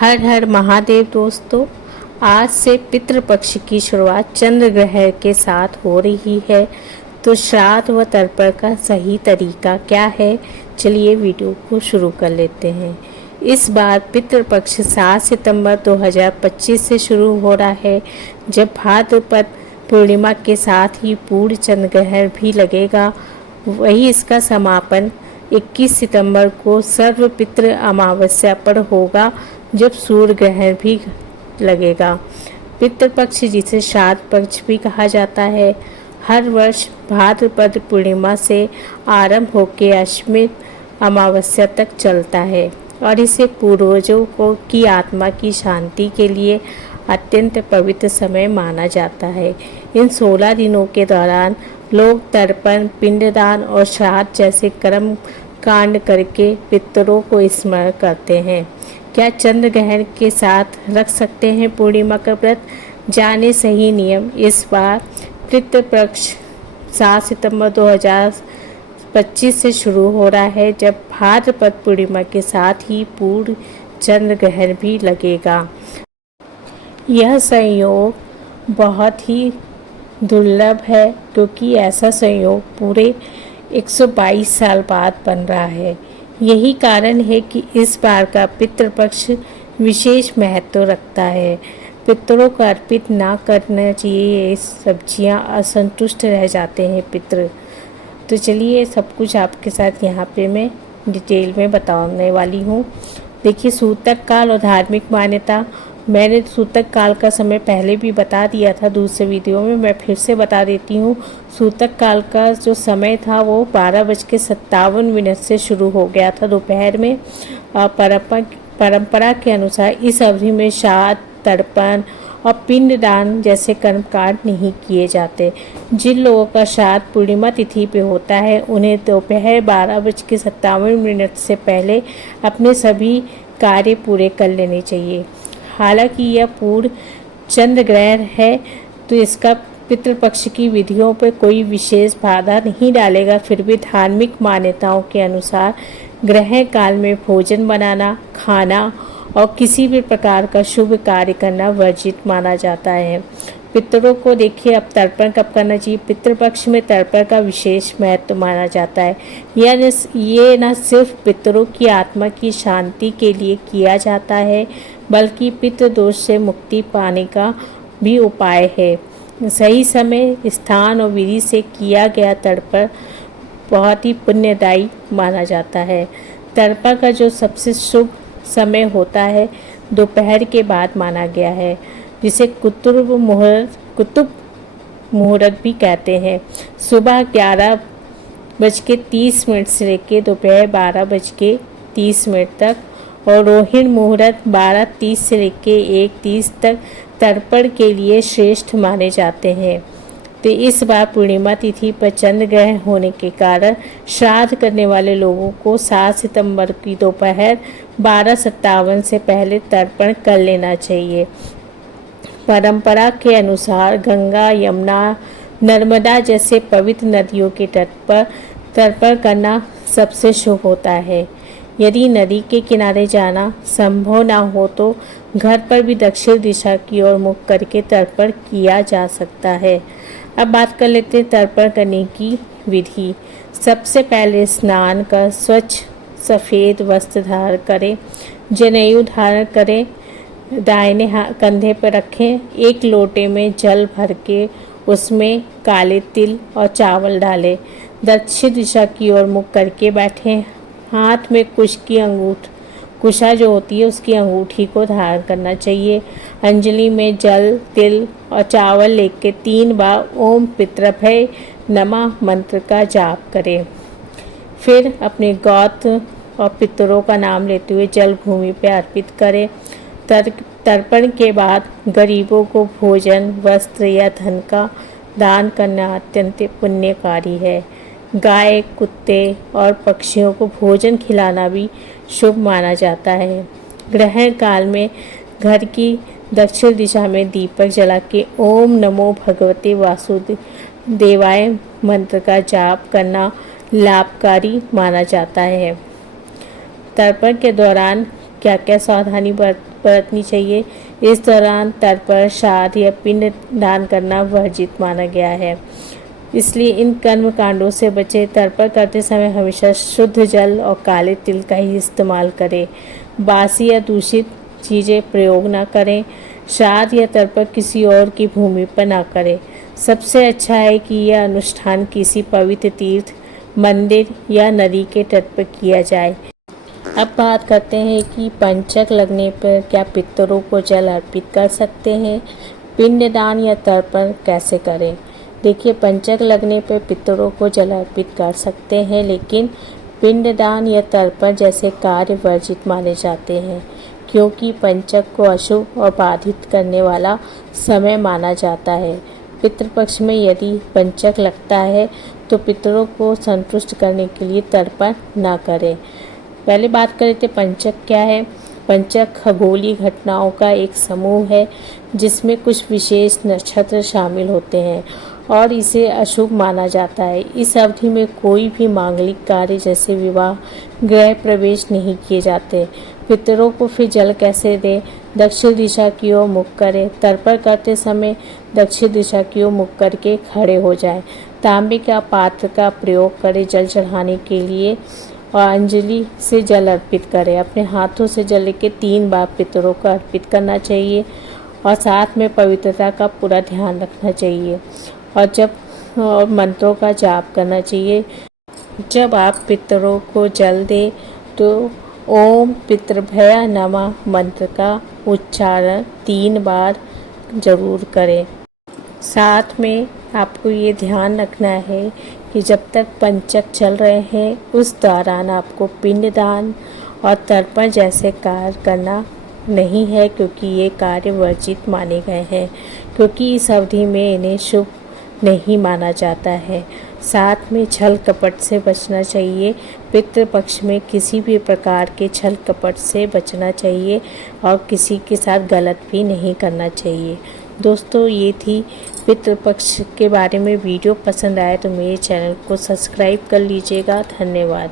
हर हर महादेव दोस्तों। आज से पितृपक्ष की शुरुआत चंद्र ग्रहण के साथ हो रही है। तो श्राद्ध व तर्पण का सही तरीका क्या है, चलिए वीडियो को शुरू कर लेते हैं। इस बार पितृपक्ष 7 सितंबर 2025 से शुरू हो रहा है, जब भाद्रपद पूर्णिमा के साथ ही पूर्ण चंद्र ग्रहण भी लगेगा। वही इसका समापन 21 सितंबर को सर्व पितृ अमावस्या पर होगा, जब सूर्य ग्रहण भी लगेगा। पितृपक्ष, जिसे श्राद्ध पक्ष भी कहा जाता है, हर वर्ष भाद्रपद पूर्णिमा से आरंभ होकर अष्टमी अमावस्या तक चलता है और इसे पूर्वजों को की आत्मा की शांति के लिए अत्यंत पवित्र समय माना जाता है। इन 16 दिनों के दौरान लोग तर्पण, पिंडदान और श्राद्ध जैसे कर्म कांड करके पितरों को स्मरण करते हैं। क्या चंद्र ग्रहण के साथ रख सकते हैं पूर्णिमा का व्रत? जाने सही नियम। इस बार पितृपक्ष 7 सितंबर 2025 से शुरू हो रहा है, जब भाद्रपद पूर्णिमा के साथ ही पूर्ण चंद्र ग्रहण भी लगेगा। यह संयोग बहुत ही दुर्लभ है, क्योंकि ऐसा संयोग पूरे 122 साल बाद बन रहा है। यही कारण है कि इस बार का पितृपक्ष विशेष महत्व रखता है। पितरों को अर्पित ना करना चाहिए, ये सब्जियां असंतुष्ट रह जाते हैं पितृ। तो चलिए सब कुछ आपके साथ यहाँ पे मैं डिटेल में बताने वाली हूँ। देखिए, सूतक काल और धार्मिक मान्यता। मैंने सूतक काल का समय पहले भी बता दिया था दूसरे वीडियो में, मैं फिर से बता देती हूँ। सूतक काल का जो समय था वो 12:57 से शुरू हो गया था दोपहर में। परंपरा के अनुसार इस अवधि में श्राद्ध, तर्पण और पिंडदान जैसे कर्मकांड नहीं किए जाते। जिन लोगों का श्राद्ध पूर्णिमा तिथि पे होता है, उन्हें दोपहर 12:57 से पहले अपने सभी कार्य पूरे कर लेने चाहिए। हालांकि यह पूर्ण चंद्र ग्रहण है, तो इसका पितृपक्ष की विधियों पर कोई विशेष बाधा नहीं डालेगा। फिर भी धार्मिक मान्यताओं के अनुसार ग्रहण काल में भोजन बनाना, खाना और किसी भी प्रकार का शुभ कार्य करना वर्जित माना जाता है। पितरों को देखिए, अब तर्पण कब करना चाहिए। पितृपक्ष में तर्पण का विशेष महत्व माना जाता है। ये न सिर्फ पितरों की आत्मा की शांति के लिए किया जाता है, बल्कि पितृदोष से मुक्ति पाने का भी उपाय है। सही समय, स्थान और विधि से किया गया तर्पण बहुत ही पुण्यदायी माना जाता है। तर्पण का जो सबसे शुभ समय होता है, दोपहर के बाद माना गया है, जिसे कुतुब मुहूर्त भी कहते हैं। सुबह 11:30 से लेकर दोपहर 12:30 तक और रोहिणी मुहूर्त 12:30 से लेकर 1:30 तक तर्पण के लिए श्रेष्ठ माने जाते हैं। तो इस बार पूर्णिमा तिथि पर चंद्र ग्रहण होने के कारण श्राद्ध करने वाले लोगों को 7 सितंबर की दोपहर 12:57 से पहले तर्पण कर लेना चाहिए। परंपरा के अनुसार गंगा, यमुना, नर्मदा जैसे पवित्र नदियों के तट पर तर्पण करना सबसे शुभ होता है। यदि नदी के किनारे जाना संभव ना हो, तो घर पर भी दक्षिण दिशा की ओर मुख करके तर्पण किया जा सकता है। अब बात कर लेते हैं तर्पण करने की विधि। सबसे पहले स्नान कर स्वच्छ सफ़ेद वस्त्र धारण करें, जनेऊ धारण करें, दाहिने कंधे पर रखें। एक लोटे में जल भर के उसमें काले तिल और चावल डालें। दक्षिण दिशा की ओर मुख करके बैठें। हाथ में कुशा जो होती है उसकी अंगूठी को धारण करना चाहिए। अंजलि में जल, तिल और चावल लेके 3 बार ओम पितृभ्य नमः मंत्र का जाप करें। फिर अपने गोत्र और पितरों का नाम लेते हुए जल भूमि पर अर्पित करें। तर्पण के बाद गरीबों को भोजन, वस्त्र या धन का दान करना अत्यंत पुण्यकारी है। गाय, कुत्ते और पक्षियों को भोजन खिलाना भी शुभ माना जाता है। ग्रहण काल में घर की दक्षिण दिशा में दीपक जला के ओम नमो भगवते वासुदेवाय मंत्र का जाप करना लाभकारी माना जाता है। तर्पण के दौरान क्या क्या सावधानी बरतनी चाहिए। इस दौरान तर्पण, श्राद्ध या पिंड दान करना वर्जित माना गया है, इसलिए इन कर्म कांडों से बचे। तर्पण करते समय हमेशा शुद्ध जल और काले तिल का ही इस्तेमाल करें। बासी या दूषित चीज़ें प्रयोग न करें। श्राद्ध या तर्पण किसी और की भूमि पर न करें। सबसे अच्छा है कि यह अनुष्ठान किसी पवित्र तीर्थ, मंदिर या नदी के तट पर किया जाए। अब बात करते हैं कि पंचक लगने पर क्या पितरों को जल अर्पित कर सकते हैं। पिंडदान या तर्पण कैसे करें। देखिए, पंचक लगने पर पितरों को जल अर्पित कर सकते हैं, लेकिन पिंडदान या तर्पण जैसे कार्य वर्जित माने जाते हैं, क्योंकि पंचक को अशुभ और बाधित करने वाला समय माना जाता है। पितृपक्ष में यदि पंचक लगता है तो पितरों को संतुष्ट करने के लिए तर्पण न करें। पहले बात कर लेते पंचक क्या है। पंचक खगोलीय घटनाओं का एक समूह है जिसमें कुछ विशेष नक्षत्र शामिल होते हैं और इसे अशुभ माना जाता है। इस अवधि में कोई भी मांगलिक कार्य जैसे विवाह, गृह प्रवेश नहीं किए जाते। पितरों को फिर जल कैसे दें। दक्षिण दिशा की ओर मुख करें। तर्पण करते समय दक्षिण दिशा की ओर मुख करके खड़े हो जाएं। तांबे का पात्र का प्रयोग करें जल चढ़ाने के लिए और अंजलि से जल अर्पित करें। अपने हाथों से जल लेके 3 बार पितरों को अर्पित करना चाहिए और साथ में पवित्रता का पूरा ध्यान रखना चाहिए और मंत्रों का जाप करना चाहिए। जब आप पितरों को जल दें तो ओम पितृभ्य नमः मंत्र का उच्चारण 3 बार जरूर करें। साथ में आपको ये ध्यान रखना है कि जब तक पंचक चल रहे हैं उस दौरान आपको पिंडदान और तर्पण जैसे कार्य करना नहीं है, क्योंकि ये कार्य वर्जित माने गए हैं, क्योंकि इस अवधि में इन्हें शुभ नहीं माना जाता है। साथ में छल कपट से बचना चाहिए। पितृपक्ष में किसी भी प्रकार के छल कपट से बचना चाहिए और किसी के साथ गलत भी नहीं करना चाहिए। दोस्तों, ये थी पितृपक्ष के बारे में वीडियो। पसंद आए तो मेरे चैनल को सब्सक्राइब कर लीजिएगा। धन्यवाद।